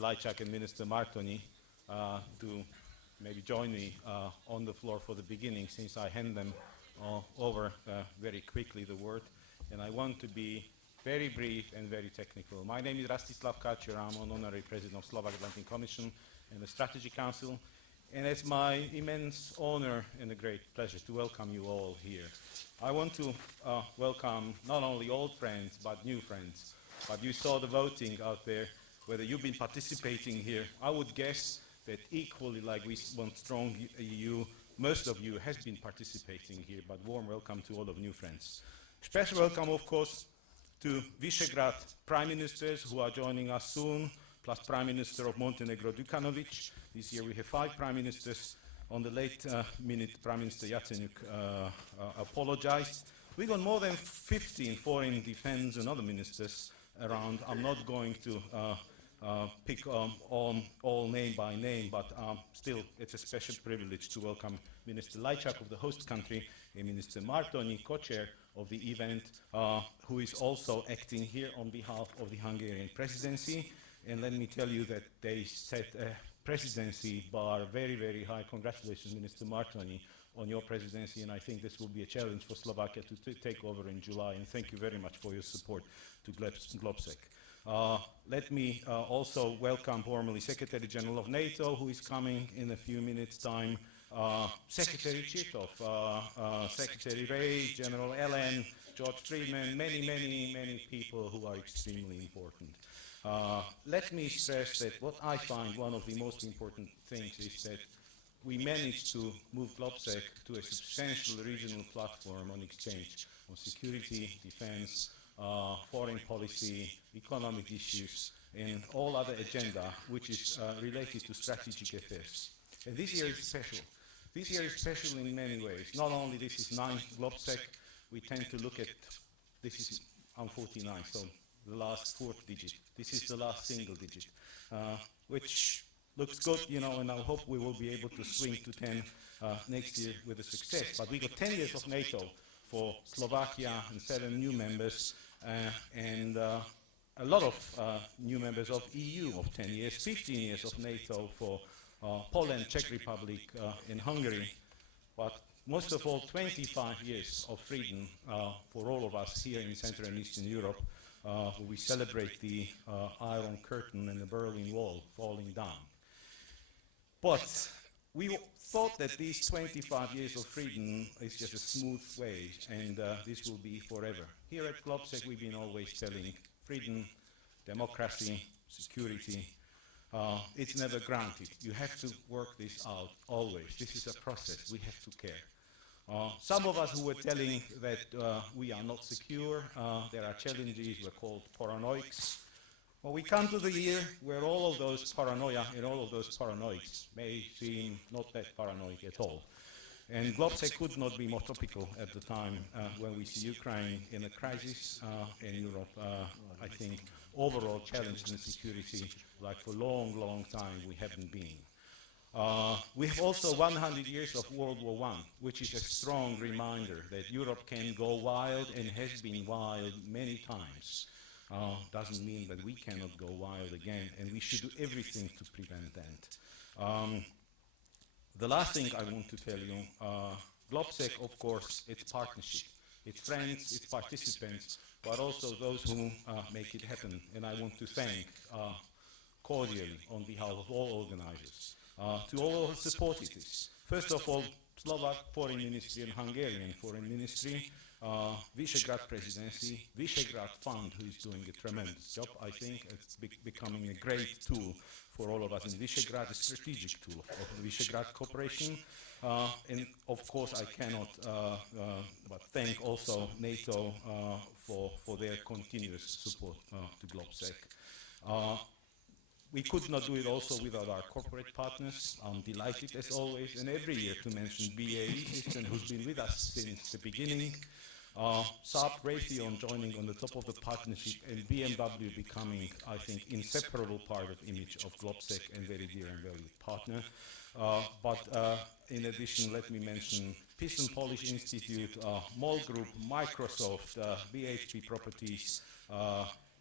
Minister Lajčák and Minister Martoni to maybe join me on the floor for the beginning, since I hand them over very quickly the word. And I want to be very brief and very technical. My name is Rastislav Kačer. I'm an honorary president of Slovak Atlantic Commission and the Strategy Council. And it's my immense honor and a great pleasure to welcome you all here. I want to welcome not only old friends, but new friends. But you saw the voting out there, whether you've been participating here. I would guess that equally like we want strong EU, most of you has been participating here, but warm welcome to all of new friends. Special welcome, of course, to Visegrad Prime Ministers who are joining us soon, plus Prime Minister of Montenegro, Đukanović. This year we have 5 Prime Ministers. On the late minute, Prime Minister Jaceňuk apologized. We got more than 15 foreign defense and other ministers around. I'm not going to pick all name by name, but still it's a special privilege to welcome Minister Lajčák of the host country and Minister Martoni, co-chair of the event, who is also acting here on behalf of the Hungarian presidency. And let me tell you that they set a presidency bar very, very high. Congratulations, Minister Martoni, on your presidency, and I think this will be a challenge for Slovakia to take over in July, and thank you very much for your support to Globsec. Let me also welcome formally Secretary General of NATO, who is coming in a few minutes' time, Secretary Chitov, Secretary Ray, General Allen, George Friedman, many people who are extremely important. Let me stress that what I find one of the most important things is that we managed to move Globsec to a substantial regional platform on exchange, on security, defense, foreign policy, economic issues, and all other agenda which is related to strategic affairs. And this year is special. This year is special in many ways. Not only this is 9th Globsec, we tend to look at, this is, I'm 49, so the last 4th digit. This is the last single digit, which looks good, you know, and I hope we will be able to swing to 10 next year with a success. But we got 10 years of NATO for Slovakia and 7 new members, and a lot of new members of EU of 10 years, 15 years of NATO for Poland, Czech Republic, and Hungary. But most of all, 25 years of freedom for all of us here in Central and Eastern Europe, where we celebrate the Iron Curtain and the Berlin Wall falling down. But we thought that these 25 years of freedom is just a smooth way, and this will be forever. Here at Globsec, we've been always telling freedom, democracy, security, it's never granted. You have to work this out always. This is a process. We have to care. Some of us who were telling that we are not secure, there are challenges, we're called paranoics. Well, we come to the year where all of those paranoia and all of those paranoics may seem not that paranoid at all. And Globsec could not be more topical at the time when we see Ukraine in a crisis, and Europe, I think, overall challenged in security like for a long time we haven't been. We have also 100 years of World War I, which is a strong reminder that Europe can go wild and has been wild many times. Doesn't mean that we cannot go wild again, and we should do everything to prevent that. The last thing I want to tell you, Globsec, of course, it's partnership. It's friends, it's participants, but also those who make it happen. And I want to thank cordially on behalf of all organizers, to all who supported this. First of all, Slovak Foreign Ministry and Hungarian Foreign Ministry, Visegrad Presidency, Visegrad Fund, who is doing a tremendous job. I think it's becoming a great tool for all of us in Visegrad, a strategic tool of the Visegrad cooperation. And of course, I cannot but thank also NATO for their continuous support to Globsec. We could not do it also without our corporate partners. I'm delighted, as always, and every year to mention BAE Systems, who's been with us since the beginning. Saab Raytheon joining on the top of the partnership, and BMW becoming, I think, inseparable part of image of Globsec and very dear and valued partner. But in addition, let me mention Peace and Polish Institute, MOL Group, Microsoft, BHP Properties,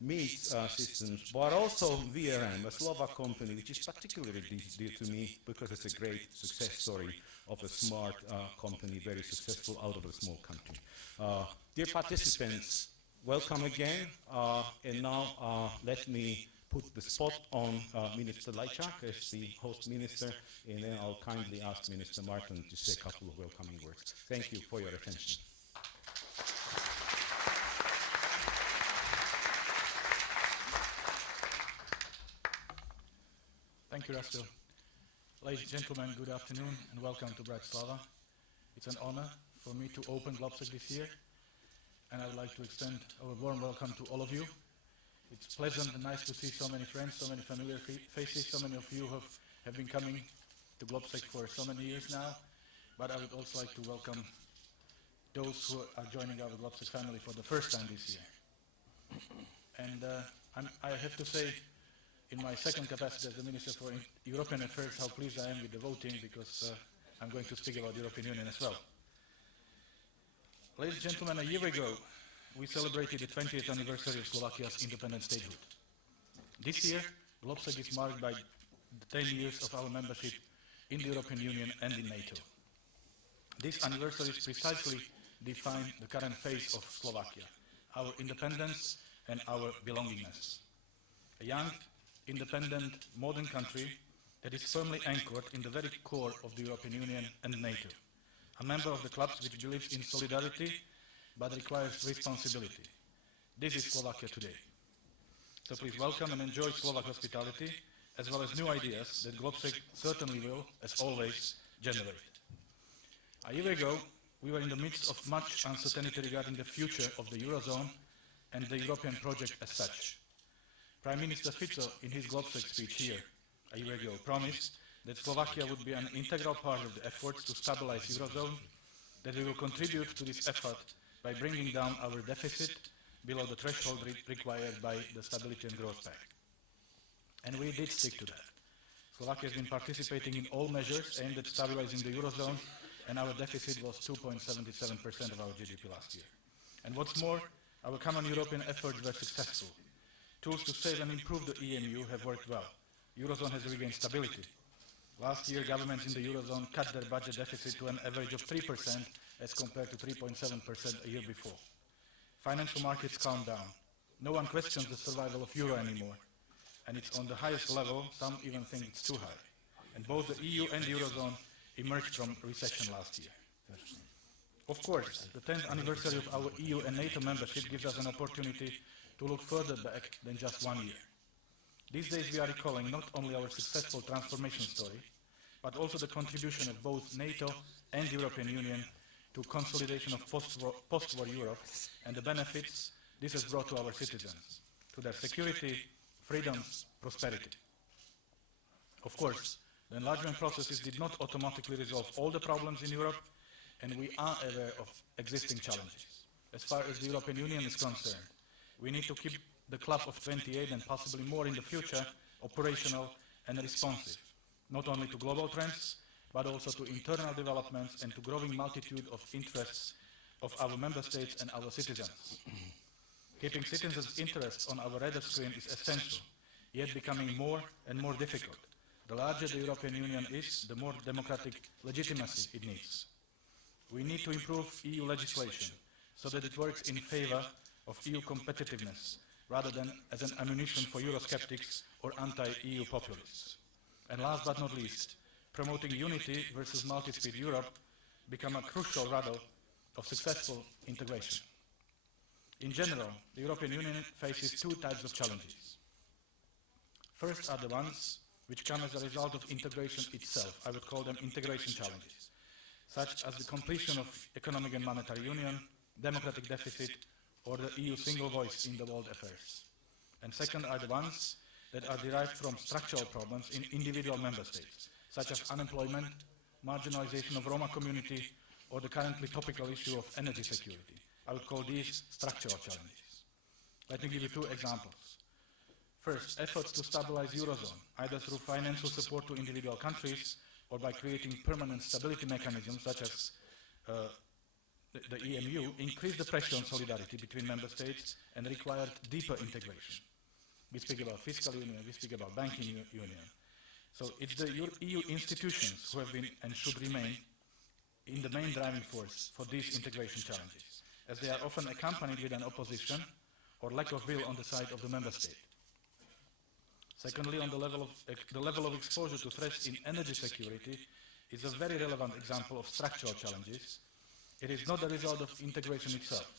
meats systems, but also VRM, a Slovak company, which is particularly dear to me because it's a great success story of a smart company, very successful out of a small country. Dear participants, welcome again, and now let me put the spot on Minister Lajčák as the host minister, and then I'll kindly ask Minister Martin to say a couple of welcoming words. Thank you for your attention. Thank you, Rasto. Ladies and gentlemen, good afternoon and welcome to Bratislava. It's an honor for me to open Globsec this year, and I would like to extend our warm welcome to all of you. It's pleasant and nice to see so many friends, so many familiar faces, so many of you have been coming to Globsec for so many years now, but I would also like to welcome those who are joining our Globsec family for the first time this year. And I have to say, in my second capacity as the Minister for European Affairs, how pleased I am with the voting, because I'm going to speak about the European Union as well. Ladies and gentlemen, a year ago, we celebrated the 20th anniversary of Slovakia's independent statehood. This year, Globsec is marked by the 10 years of our membership in the European Union and in NATO. These anniversaries precisely define the current phase of Slovakia, our independence and our belongingness. A young, independent, modern country that is firmly anchored in the very core of the European Union and NATO. A member of the clubs which believes in solidarity but requires responsibility. This is Slovakia today. So please welcome and enjoy Slovak hospitality, as well as new ideas that Globsec certainly will, as always, generate. A year ago, we were in the midst of much uncertainty regarding the future of the Eurozone and the European project as such. Prime Minister Fico, in his Globsec speech here a year ago, promised that Slovakia would be an integral part of the efforts to stabilize Eurozone, that we will contribute to this effort by bringing down our deficit below the threshold required by the Stability and Growth Pact. And we did stick to that. Slovakia has been participating in all measures aimed at stabilizing the Eurozone, and our deficit was 2.77% of our GDP last year. And what's more, our common European efforts were successful. Tools to save and improve the EMU have worked well. Eurozone has regained stability. Last year, governments in the Eurozone cut their budget deficit to an average of 3% as compared to 3.7% a year before. Financial markets calmed down. No one questions the survival of euro anymore. And it's on the highest level, some even think it's too high. And both the EU and the Eurozone emerged from recession last year. Of course, the 10th anniversary of our EU and NATO membership gives us an opportunity to look further back than just 1 year. These days we are recalling not only our successful transformation story, but also the contribution of both NATO and the European Union to consolidation of post-war Europe and the benefits this has brought to our citizens, to their security, freedoms, prosperity. Of course, the enlargement processes did not automatically resolve all the problems in Europe, and we are aware of existing challenges. As far as the European Union is concerned, we need to keep the club of 28 and possibly more in the future operational and responsive, not only to global trends, but also to internal developments and to growing multitude of interests of our member states and our citizens. Keeping citizens' interests on our radar screen is essential, yet becoming more and more difficult. The larger the European Union is, the more democratic legitimacy it needs. We need to improve EU legislation so that it works in favor of EU competitiveness, rather than as an ammunition for Eurosceptics or anti-EU populists. And last but not least, promoting unity versus multi-speed Europe become a crucial rudder of successful integration. In general, the European Union faces two types of challenges. First are the ones which come as a result of integration itself. I would call them integration challenges, such as the completion of economic and monetary union, democratic deficit, or the EU single voice in the world affairs. And second are the ones that are derived from structural problems in individual member states, such as unemployment, marginalization of Roma community, or the currently topical issue of energy security. I would call these structural challenges. Let me give you two examples. First, efforts to stabilize Eurozone, either through financial support to individual countries or by creating permanent stability mechanisms such as the EMU, increased the pressure on solidarity between member states and required deeper integration. We speak about fiscal union, we speak about banking union. So it's the EU institutions who have been and should remain in the main driving force for these integration challenges, as they are often accompanied with an opposition or lack of will on the side of the member state. Secondly, on the level of exposure to threats in energy security is a very relevant example of structural challenges. It is not the result of integration itself,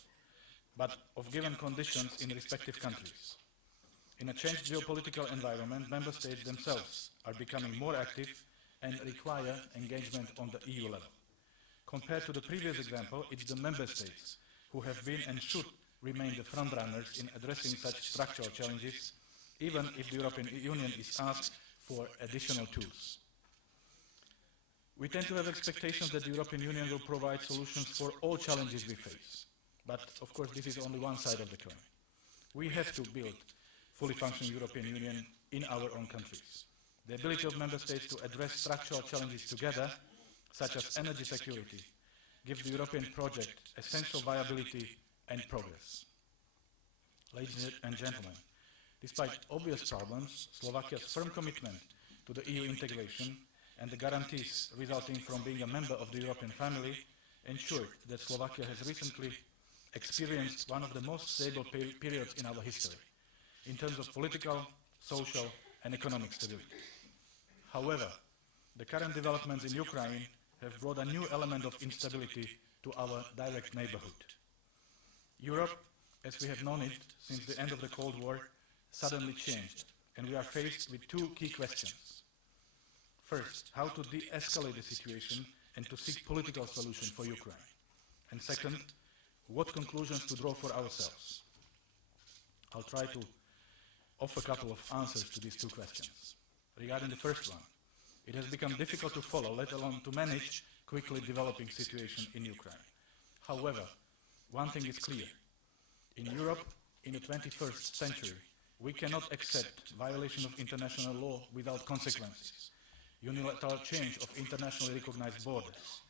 but of given conditions in respective countries. In a changed geopolitical environment, member states themselves are becoming more active and require engagement on the EU level. Compared to the previous example, it's the member states who have been and should remain the frontrunners in addressing such structural challenges, even if the European Union is asked for additional tools. We tend to have expectations that the European Union will provide solutions for all challenges we face. But, of course, this is only one side of the coin. We have to build fully functioning European Union in our own countries. The ability of member states to address structural challenges together, such as energy security, gives the European project essential viability and progress. Ladies and gentlemen, despite obvious problems, Slovakia's firm commitment to the EU integration and the guarantees resulting from being a member of the European family ensured that Slovakia has recently experienced one of the most stable periods in our history, in terms of political, social, and economic stability. However, the current developments in Ukraine have brought a new element of instability to our direct neighborhood. Europe, as we have known it since the end of the Cold War, suddenly changed, and we are faced with two key questions. First, how to de-escalate the situation and to seek political solution for Ukraine. And second, what conclusions to draw for ourselves. I'll try to offer a couple of answers to these two questions. Regarding the first one, it has become difficult to follow, let alone to manage, quickly developing situation in Ukraine. However, one thing is clear. In Europe, in the 21st century, we cannot accept violation of international law without consequences, unilateral change of internationally recognized borders,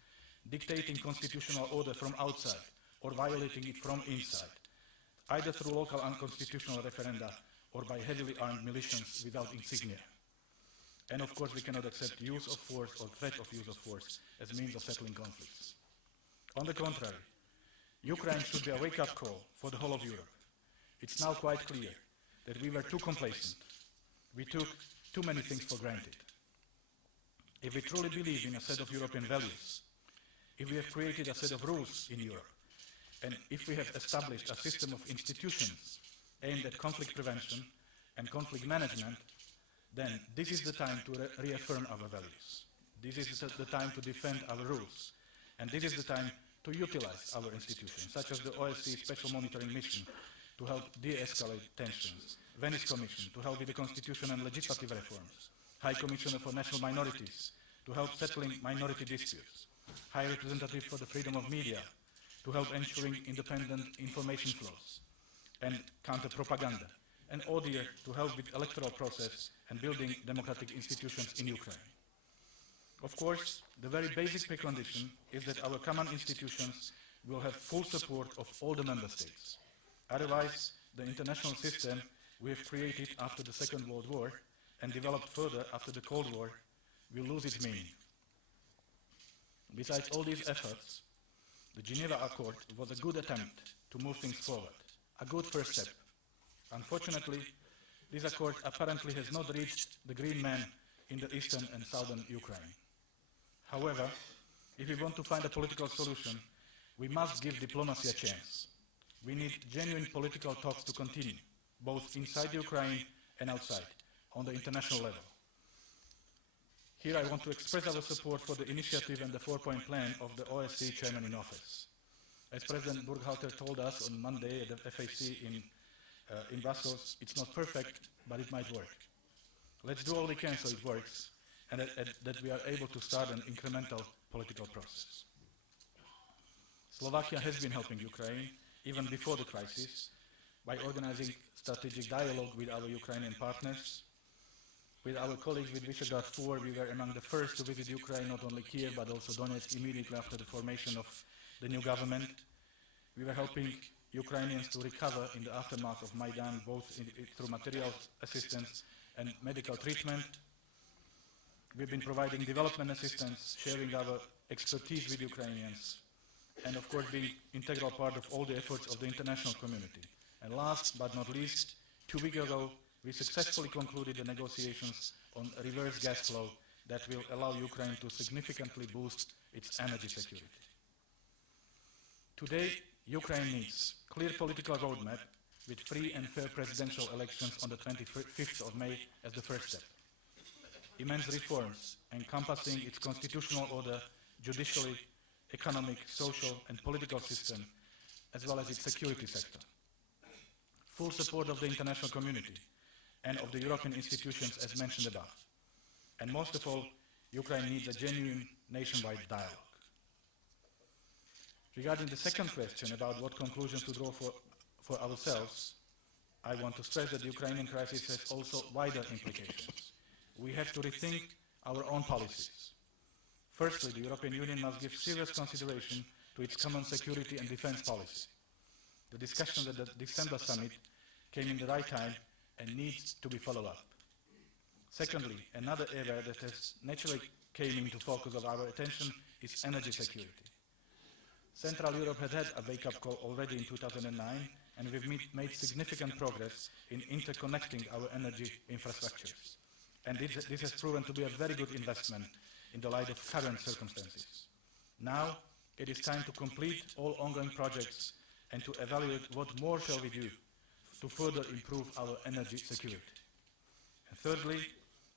dictating constitutional order from outside or violating it from inside, either through local unconstitutional referenda or by heavily armed militias without insignia. And of course, we cannot accept use of force or threat of use of force as means of settling conflicts. On the contrary, Ukraine should be a wake-up call for the whole of Europe. It's now quite clear that we were too complacent. We took too many things for granted. If we truly believe in a set of European values, if we have created a set of rules in Europe, and if we have established a system of institutions aimed at conflict prevention and conflict management, then this is the time to reaffirm our values. This is the time to defend our rules. And this is the time to utilize our institutions, such as the OSCE Special Monitoring Mission, to help de-escalate tensions, Venice Commission, to help with the constitution and legislative reforms, High Commissioner for National Minorities, to help settling minority disputes, High Representative for the Freedom of Media, to help ensuring independent information flows and counter-propaganda, and ODIHR to help with electoral process and building democratic institutions in Ukraine. Of course, the very basic precondition is that our common institutions will have full support of all the member states. Otherwise, the international system we have created after the Second World War and developed further after the Cold War will lose its meaning. Besides all these efforts, the Geneva Accord was a good attempt to move things forward, a good first step. Unfortunately, this accord apparently has not reached the green man in the eastern and southern Ukraine. However, if we want to find a political solution, we must give diplomacy a chance. We need genuine political talks to continue, both inside Ukraine and outside, on the international level. Here I want to express our support for the initiative and the four-point plan of the OSCE chairman in office. As President Burkhalter told us on Monday at the FAC in Brussels, it's not perfect, but it might work. Let's do all we can so it works, and that we are able to start an incremental political process. Slovakia has been helping Ukraine, even before the crisis, by organizing strategic dialogue with our Ukrainian partners. With our colleagues with Visegrad 4, we were among the first to visit Ukraine, not only Kiev, but also Donetsk immediately after the formation of the new government. We were helping Ukrainians to recover in the aftermath of Maidan, both through material assistance and medical treatment. We've been providing development assistance, sharing our expertise with Ukrainians, and of course being integral part of all the efforts of the international community. And last but not least, 2 weeks ago, we successfully concluded the negotiations on reverse gas flow that will allow Ukraine to significantly boost its energy security. Today, Ukraine needs a clear political roadmap with free and fair presidential elections on the 25th of May as the first step. Immense reforms encompassing its constitutional order, judiciary, economic, social and political system, as well as its security sector. Full support of the international community and of the European institutions as mentioned above. And most of all, Ukraine needs a genuine nationwide dialogue. Regarding the second question about what conclusions to draw for ourselves, I want to stress that the Ukrainian crisis has also wider implications. We have to rethink our own policies. Firstly, the European Union must give serious consideration to its common security and defense policy. The discussions at the December summit came in the right time and needs to be followed up. Secondly, another area that has naturally came into focus of our attention is energy security. Central Europe had had a wake-up call already in 2009, and we've made significant progress in interconnecting our energy infrastructures. And this has proven to be a very good investment in the light of current circumstances. Now, it is time to complete all ongoing projects and to evaluate what more shall we do to further improve our energy security. And thirdly,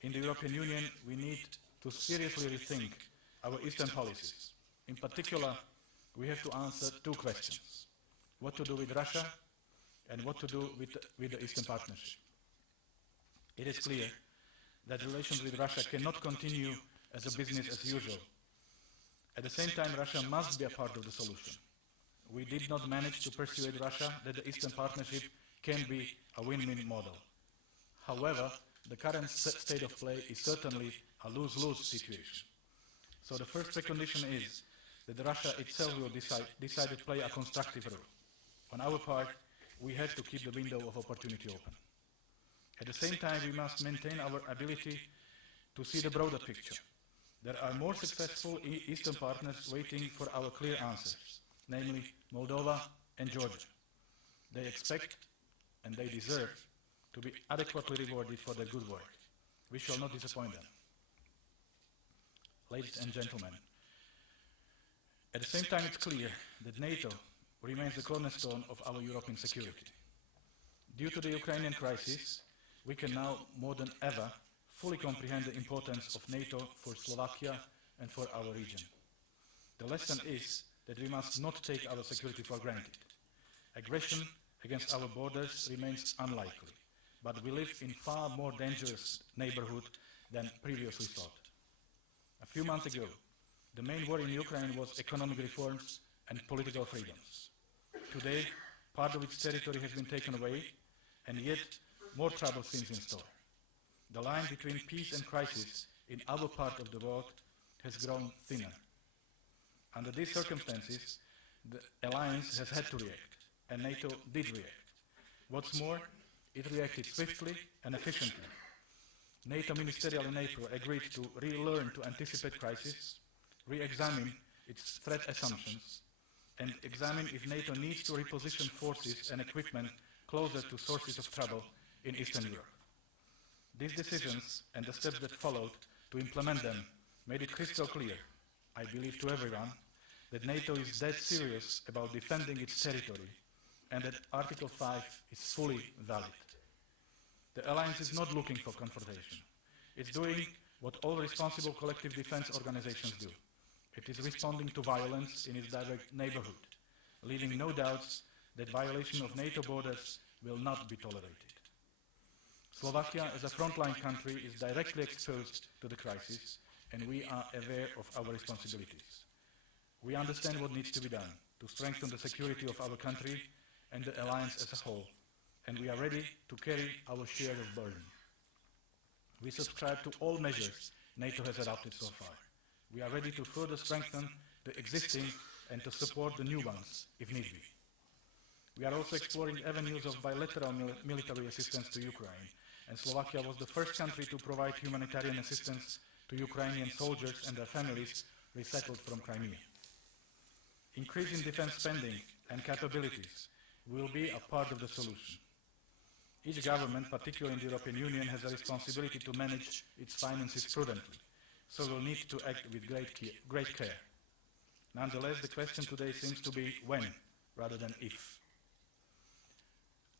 in the European Union, we need to seriously rethink our Eastern policies. In particular, we have to answer 2 questions: what to do with Russia and what to do with the Eastern Partnership. It is clear that relations with Russia cannot continue as a business as usual. At the same time, Russia must be a part of the solution. We did not manage to persuade Russia that the Eastern Partnership can be a win-win model. However, the current state of play is certainly a lose-lose situation. So the first precondition is that Russia itself will decide to play a constructive role. On our part, we have to keep the window of opportunity open. At the same time, we must maintain our ability to see the broader picture. There are more successful Eastern partners waiting for our clear answers, namely Moldova and Georgia. They expect and they deserve to be adequately rewarded for their good work. We shall not disappoint them. Ladies and gentlemen, at the same time it's clear that NATO remains the cornerstone of our European security. Due to the Ukrainian crisis, we can now more than ever fully comprehend the importance of NATO for Slovakia and for our region. The lesson is that we must not take our security for granted. Aggression against our borders remains unlikely, but we live in far more dangerous neighborhood than previously thought. A few months ago, the main worry in Ukraine was economic reforms and political freedoms. Today, part of its territory has been taken away, and yet more trouble seems in store. The line between peace and crisis in our part of the world has grown thinner. Under these circumstances, the alliance has had to react, and NATO did react. What's more, it reacted swiftly and efficiently. NATO ministerial in April agreed to relearn to anticipate crisis, re-examine its threat assumptions, and examine if NATO needs to reposition forces and equipment closer to sources of trouble in Eastern Europe. These decisions and the steps that followed to implement them made it crystal clear, I believe to everyone, that NATO is dead serious about defending its territory and that Article 5 is fully valid. The alliance is not looking for confrontation. It's doing what all responsible collective defense organizations do. It is responding to violence in its direct neighborhood, leaving no doubts that violation of NATO borders will not be tolerated. Slovakia, as a frontline country, is directly exposed to the crisis, and we are aware of our responsibilities. We understand what needs to be done to strengthen the security of our country and the alliance as a whole, and we are ready to carry our share of burden. We subscribe to all measures NATO has adopted so far. We are ready to further strengthen the existing and to support the new ones if need be. We are also exploring avenues of bilateral military assistance to Ukraine, and Slovakia was the first country to provide humanitarian assistance to Ukrainian soldiers and their families resettled from Crimea. Increasing defense spending and capabilities will be a part of the solution. Each government, particularly in the European Union, has a responsibility to manage its finances prudently, so will need to act with great care. Nonetheless, the question today seems to be when, rather than if.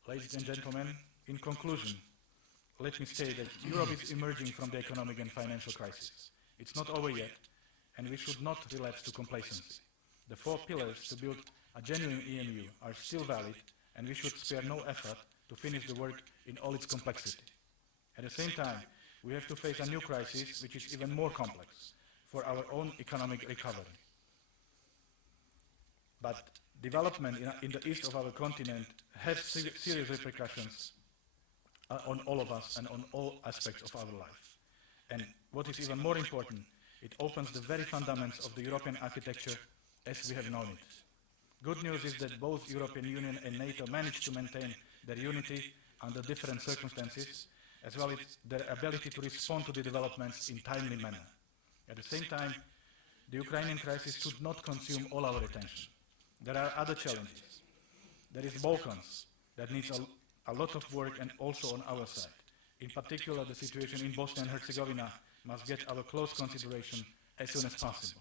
Ladies and gentlemen, in conclusion, let me say that Europe is emerging from the economic and financial crisis. It's not over yet, and we should not relapse to complacency. The 4 pillars to build a genuine EMU are still valid, and we should spare no effort to finish the work in all its complexity. At the same time, we have to face a new crisis which is even more complex for our own economic recovery. But development in the east of our continent has serious repercussions on all of us and on all aspects of our life. And what is even more important, it opens the very fundamentals of the European architecture as we have known it. Good news is that both European Union and NATO managed to maintain their unity under different circumstances, as well as their ability to respond to the developments in timely manner. At the same time, the Ukrainian crisis should not consume all our attention. There are other challenges. There is Balkans that needs a lot of work, and also on our side. In particular, the situation in Bosnia and Herzegovina must get our close consideration as soon as possible.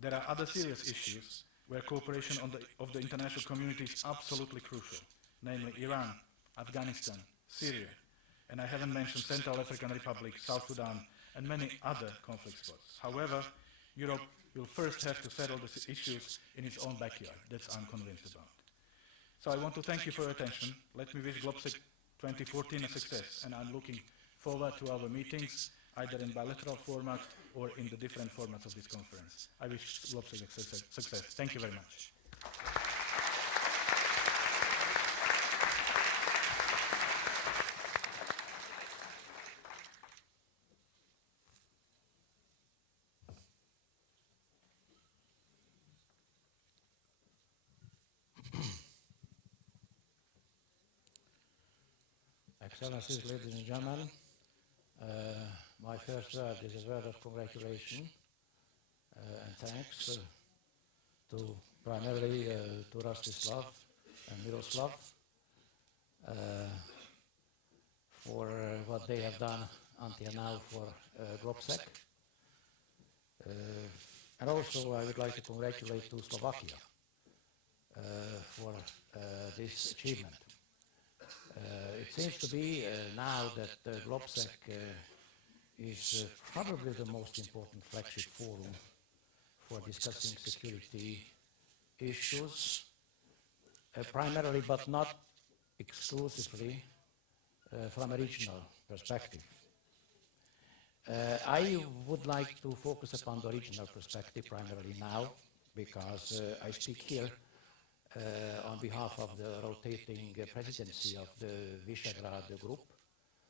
There are other serious issues where cooperation of the international community is absolutely crucial, namely Iran, Afghanistan, Syria, and I haven't mentioned Central African Republic, South Sudan, and many other conflict spots. However, Europe will first have to settle the issues in its own backyard. That's I'm convinced about. So I want to thank you for your attention. Let me wish Globsec 2014 a success, and I'm looking forward to our meetings, either in bilateral format or in the different formats of this conference. I wish Globsec success. Thank you very much. Excellencies, ladies and gentlemen, my first word is a word of congratulation and thanks to primarily to Rostislav and Miroslav for what they have done until now for Globsec. And also I would like to congratulate to Slovakia for this achievement. It seems to be now that Globsec is probably the most important flagship forum for discussing security issues, primarily but not exclusively from a regional perspective. I would like to focus upon the regional perspective primarily now, because I speak here on behalf of the rotating presidency of the Visegrad group,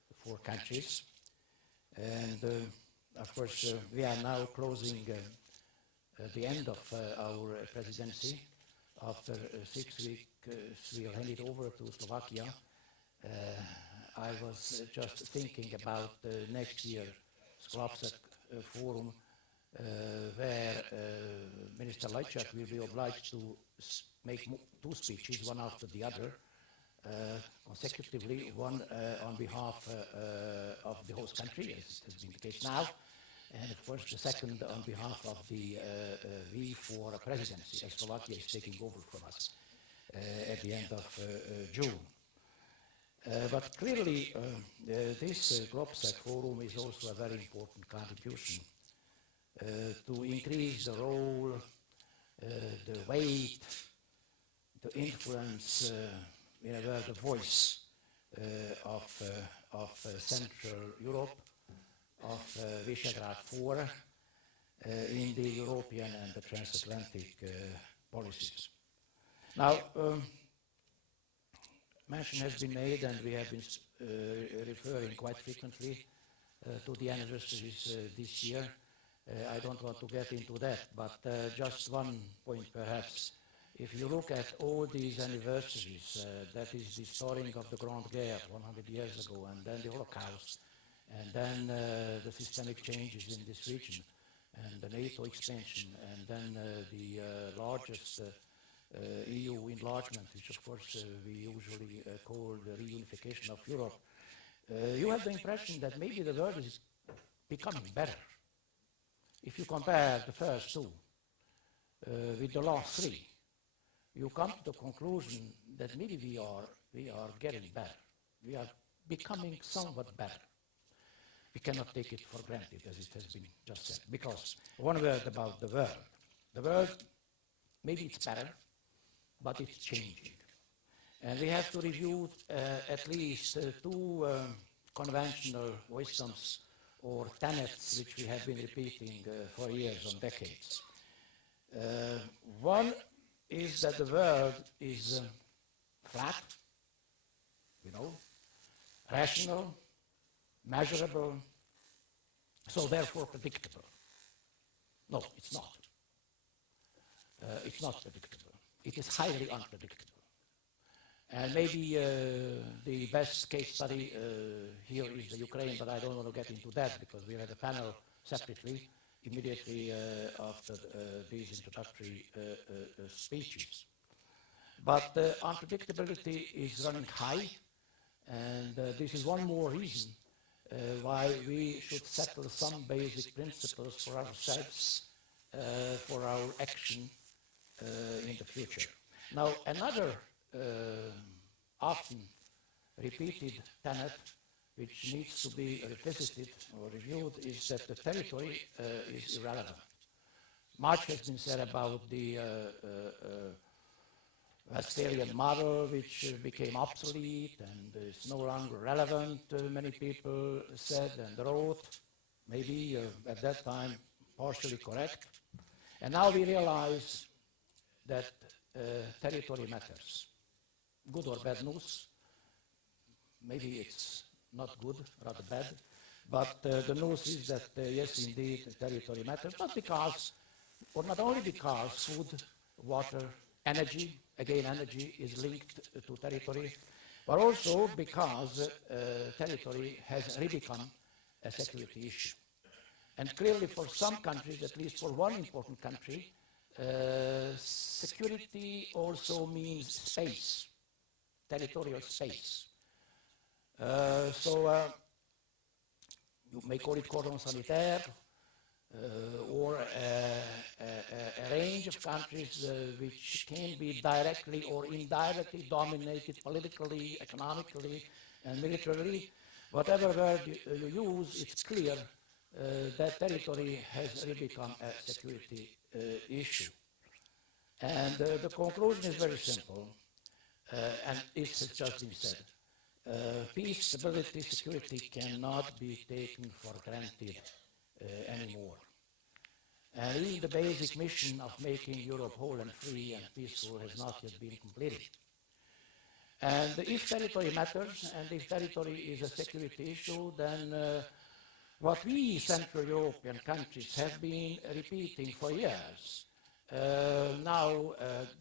the 4 countries. And of course, we are now closing the end of our presidency. After 6 weeks, we'll hand it over to Slovakia. I was just thinking about next year's Globsec forum, where Minister Lajčák will be obliged to make 2 speeches, one after the other, consecutively, one on behalf of the host country, as has been the case now, and of course the second on behalf of the V4 presidency, as Slovakia is taking over from us at the end of June. But clearly, this Globsec forum is also a very important contribution to increase the role, the weight, the influence, in a word, the voice of Central Europe, of Visegrad 4, in the European and the transatlantic policies. Now, mention has been made, and we have been referring quite frequently to the anniversaries this year, I don't want to get into that, but just one point perhaps. If you look at all these anniversaries, that is the storing of the Grande Guerre 100 years ago, and then the Holocaust, and then the systemic changes in this region, and the NATO expansion, and then the largest EU enlargement, which of course we usually call the reunification of Europe, you have the impression that maybe the world is becoming better. If you compare the first two with the last three, you come to the conclusion that maybe we are getting better. We are becoming somewhat better. We cannot take it for granted, as it has been just said. Because one word about the world. The world, maybe it's better, but it's changing. And we have to review at least two conventional wisdoms or tenets which we have been repeating for years or decades. One is that the world is flat, rational, measurable, so therefore predictable. No, it's not. It's not predictable. It is highly unpredictable. And maybe the best case study here is the Ukraine, but I don't want to get into that because we had a panel separately immediately after these introductory speeches. But unpredictability is running high, and this is one more reason why we should settle some basic principles for ourselves, for our action in the future. Now, another often repeated tenet which needs to be revisited or reviewed is that the territory is irrelevant. Much has been said about the Westphalian model, which became obsolete and is no longer relevant, many people said and wrote, maybe at that time partially correct. And now we realize that territory matters. Good or bad news, maybe it's not good, rather bad, but the news is that yes, indeed, territory matters, not because, or not only because food, water, energy, again energy is linked to territory, but also because territory has really become a security issue. And clearly for some countries, at least for one important country, security also means space, territorial space. So you may call it cordon sanitaire, or a range of countries which can be directly or indirectly dominated politically, economically, and militarily. Whatever word you use, it's clear that territory has really become a security issue. And the conclusion is very simple, and it has just been said. Peace, stability, security cannot be taken for granted anymore. And even the basic mission of making Europe whole and free and peaceful has not yet been completed. And if territory matters, and if territory is a security issue, then what we Central European countries have been repeating for years now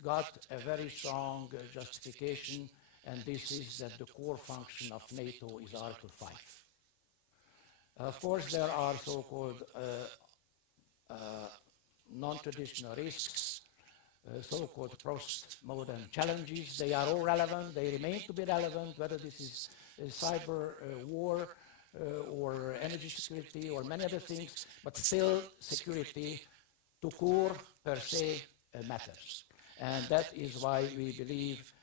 got a very strong justification, and this is that the core function of NATO is Article 5. Of course, there are so-called non-traditional risks, so-called post-modern challenges. They are all relevant, they remain to be relevant, whether this is cyber war or energy security or many other things, but still security to core per se matters. And that is why we believe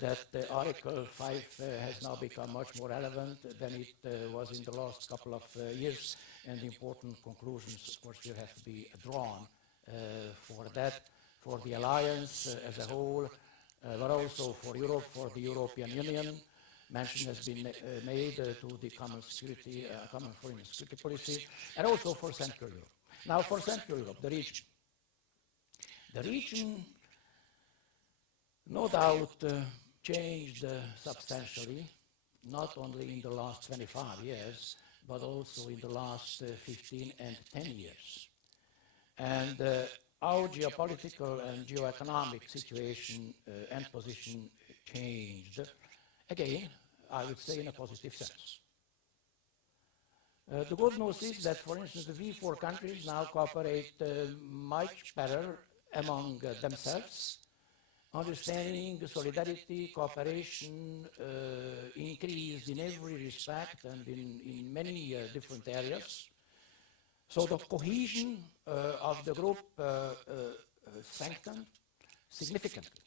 that Article 5 has now become much more relevant than it was in the last couple of years, and important conclusions, of course, will have to be drawn for that, for the alliance as a whole, but also for Europe, for the European Union. Mention has been made to the common security, common foreign security policy, and also for Central Europe. Now, for Central Europe, the region. The region, no doubt, changed substantially, not only in the last 25 years, but also in the last 15 and 10 years. And our geopolitical and geoeconomic situation and position changed, again, I would say in a positive sense. The good news is that, for instance, the V4 countries now cooperate much better among themselves, understanding solidarity, cooperation increased in every respect and in many different areas. So the cohesion of the group strengthened significantly.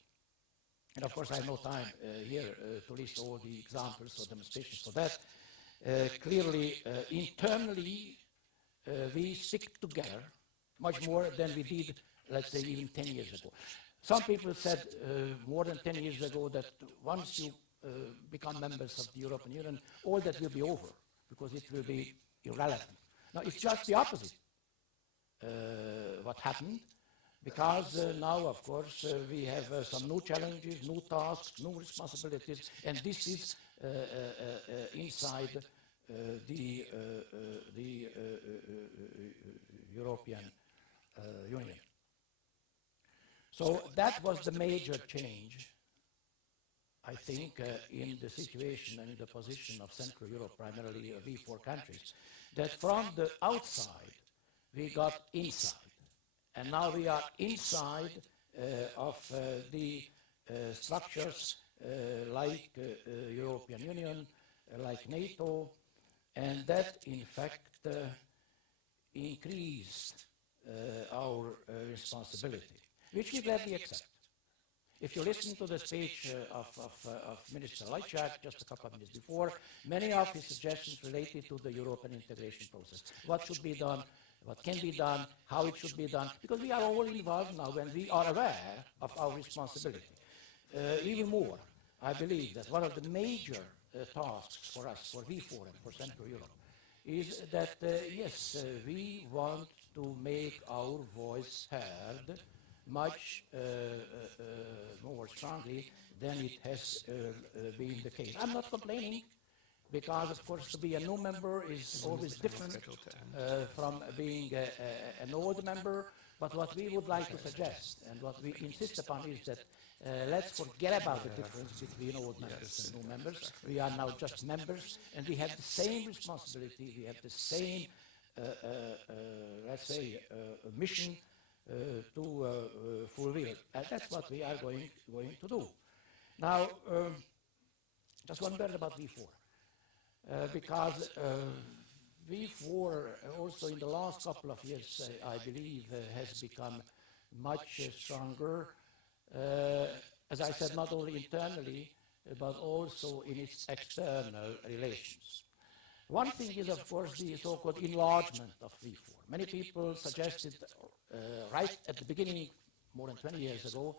And of course, I have no time here to list all the examples or demonstrations for that. Clearly, internally, we stick together much more than we did, let's say, even 10 years ago. Some people said more than 10 years ago that once you become members of the European Union, all that will be over, because it will be irrelevant. Now, it's just the opposite what happened, because now, of course, we have some new challenges, new tasks, new responsibilities, and this is inside the European Union. So that was the major change, I think, in the situation and in the position of Central Europe, primarily V4 countries, that from the outside we got inside. And now we are inside of the structures like European Union, like NATO, and that in fact increased our responsibility, which we gladly accept. If you listen to the speech of Minister Lajčák just a couple of minutes before, many of his suggestions related to the European integration process. What should be done, what can be done, how it should be done, because we are all involved now and we are aware of our responsibility. Even more, I believe that one of the major tasks for us, for V4 and for Central Europe, is that, yes, we want to make our voice heard much more strongly than it has been the case. I'm not complaining, because of course to be a new member is always different from being an old member, but what we would like to suggest and what we insist upon is that let's forget about the difference between old members and new members. We are now just members and we have the same responsibility, we have the same, let's say, mission to fulfill. And that's what we are going to do. Now, just one word about V4. Because V4 also in the last couple of years, I believe, has become much stronger, as I said, not only internally, but also in its external relations. One thing is, of course, the so-called enlargement of V4. Many people suggested right at the beginning, more than 20 years ago,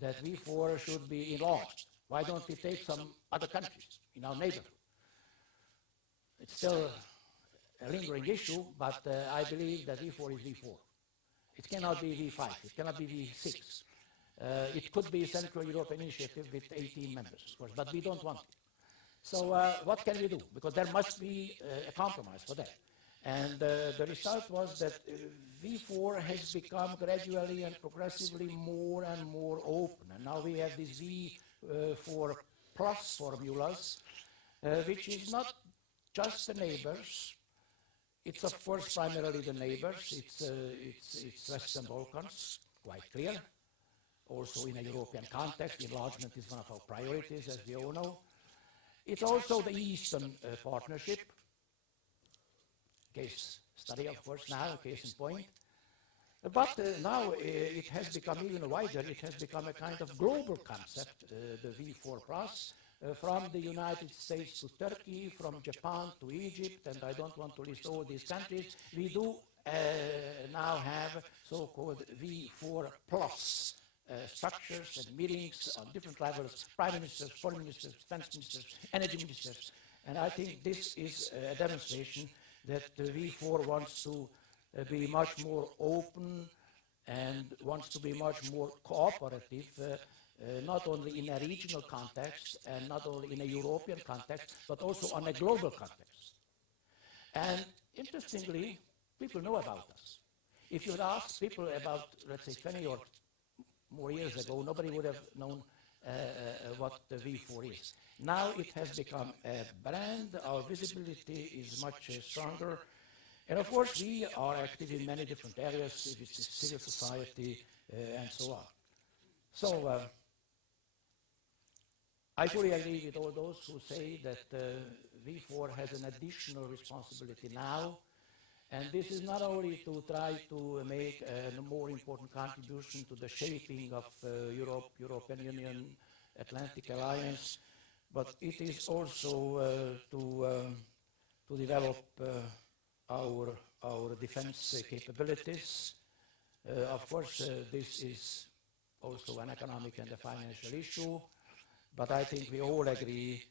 that V4 should be enlarged. Why don't we take some other countries in our neighborhood? It's still a lingering issue, but I believe that V4 is V4. It cannot be V5, it cannot be V6. It could be a Central European initiative with 18 members, of course, but we don't want it. So what can we do? Because there must be a compromise for that. And the result was that V4 has become gradually and progressively more and more open. And now we have these V4 plus formulas, which is not just the neighbors. It's of course primarily the neighbors. It's Western Balkans, quite clear. Also in a European context, enlargement is one of our priorities, as we all know. It's also the Eastern Partnership. Case study, of course, now, case in point. But now it has become even wider. It has become a kind of global concept, the V4 Plus. From the United States to Turkey, from Japan to Egypt, and I don't want to list all these countries. We do now have so-called V4 plus structures and meetings on different levels, prime ministers, foreign ministers, defense ministers, energy ministers. And I think this is a demonstration that the V4 wants to be much more open and wants to be much more cooperative, not only in a regional context and not only in a European context, but also on a global context. And interestingly, people know about us. If you would ask people about, let's say, 20 or more years ago, nobody would have known what the V4 is. Now it has become a brand, our visibility is much stronger, and of course we are active in many different areas, if it's civil society and so on. So I fully agree with all those who say that V4 has an additional responsibility now, and this is not only to try to make a more important contribution to the shaping of Europe, European Union, Atlantic Alliance, but it is also to develop our defense capabilities. Of course, this is also an economic and a financial issue, but I think we all agree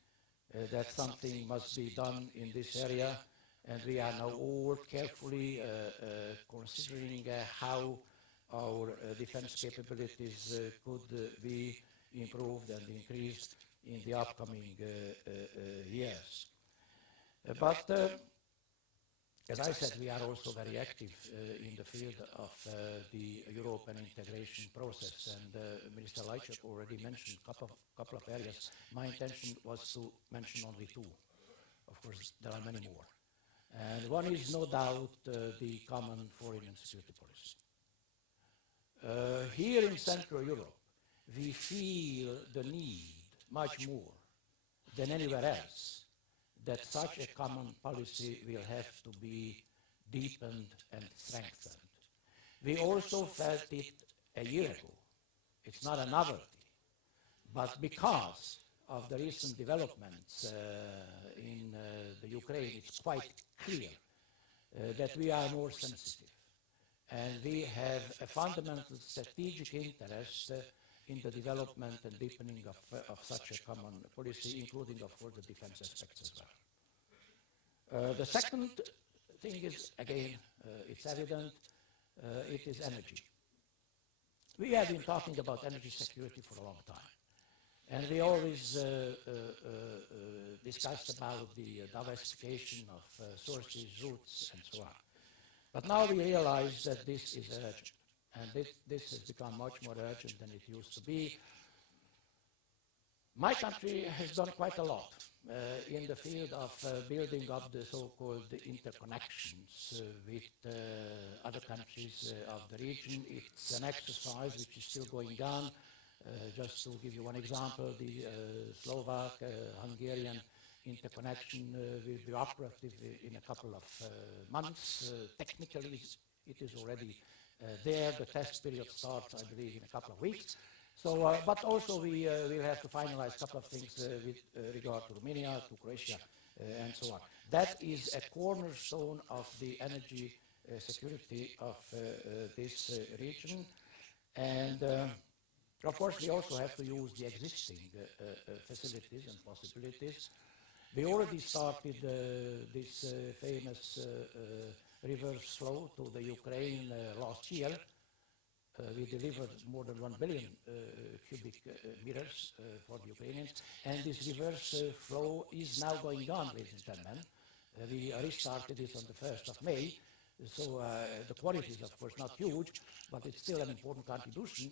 that something must be done in this area, and we are now all carefully considering how our defense capabilities could be improved and increased in the upcoming years. But as I said, we are also very active in the field of the European integration process, and Minister Lajčák already mentioned a couple of areas. My intention was to mention only two. Of course, there are many more. And one is no doubt the common foreign and security policy. Here in Central Europe, we feel the need much more than anywhere else that such a common policy will have to be deepened and strengthened. We also felt it a year ago. It's not a novelty, but because of the recent developments in the Ukraine, it's quite clear that we are more sensitive, and we have a fundamental strategic interest in the development and deepening of such a common policy, including, of course, the defense aspects as well. The second thing is, again, it's evident, it is energy. We have been talking about energy security for a long time, and we always discussed about the diversification of sources, routes, and so on. But now we realize that this is urgent, and this has become much more urgent than it used to be. My country has done quite a lot in the field of building up the so-called interconnections with other countries of the region. It's an exercise which is still going on. Just to give you one example, the Slovak-Hungarian interconnection will be operative in a couple of months. Technically, it is already there. The test period starts, I believe, in a couple of weeks. So, but also we will have to finalize a couple of things with regard to Romania, to Croatia, and so on. That is a cornerstone of the energy security of this region. And of course, we also have to use the existing facilities and possibilities. We already started this famous reverse flow to the Ukraine last year. We delivered more than 1 billion cubic meters for the Ukrainians, and this reverse flow is now going on, ladies and gentlemen. We restarted this on the 1st of May, so the quality is of course not huge, but it's still an important contribution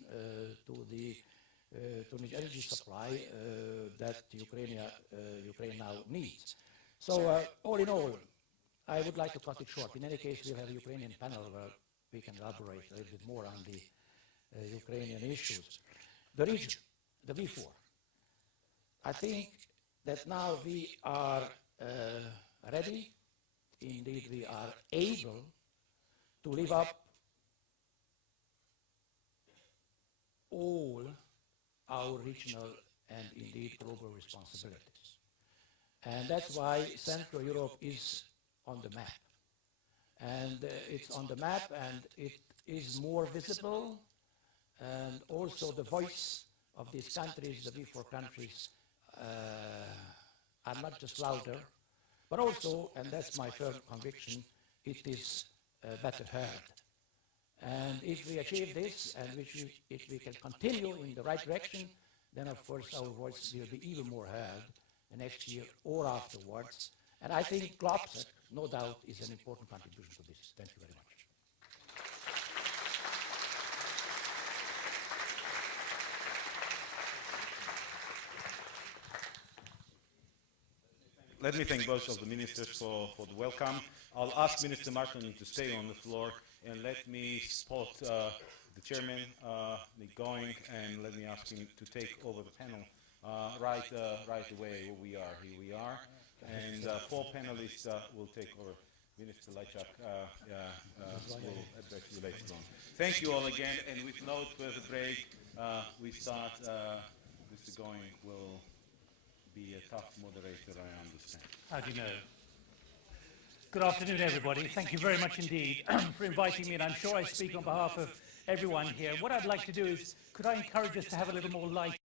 to the energy supply that Ukraine now needs. So all in all, I would like to cut it short. In any case, we'll have a Ukrainian panel where we can elaborate a little bit more on the Ukrainian issues. The region, the V4. I think that now we are ready, indeed we are able to live up all our regional and indeed global responsibilities. And that's why Central Europe is on the map. And it's on the map, and it is more visible, and also the voice of these countries, the V4 countries, are not just louder, but also, and that's my firm conviction, it is better heard. And if we achieve this, and if we can continue in the right direction, then of course our voice will be even more heard the next year or afterwards. And I think Globsec, no doubt is an important contribution to this. Thank you very much. Let me thank both of the ministers for the welcome. I'll ask Minister Martoni to stay on the floor, and let me spot the chairman going, and let me ask him to take over the panel right away. Here we are, and 4 panelists will take over. Minister Lajczak will address you later on. Thank you all again, and with no further break, we start. Mr. Going will be a tough moderator, I understand. How do you know? Good afternoon, everybody. Thank you very much indeed for inviting me, and I'm sure I speak on behalf of everyone here. What I'd like to do is, could I encourage us to have a little more light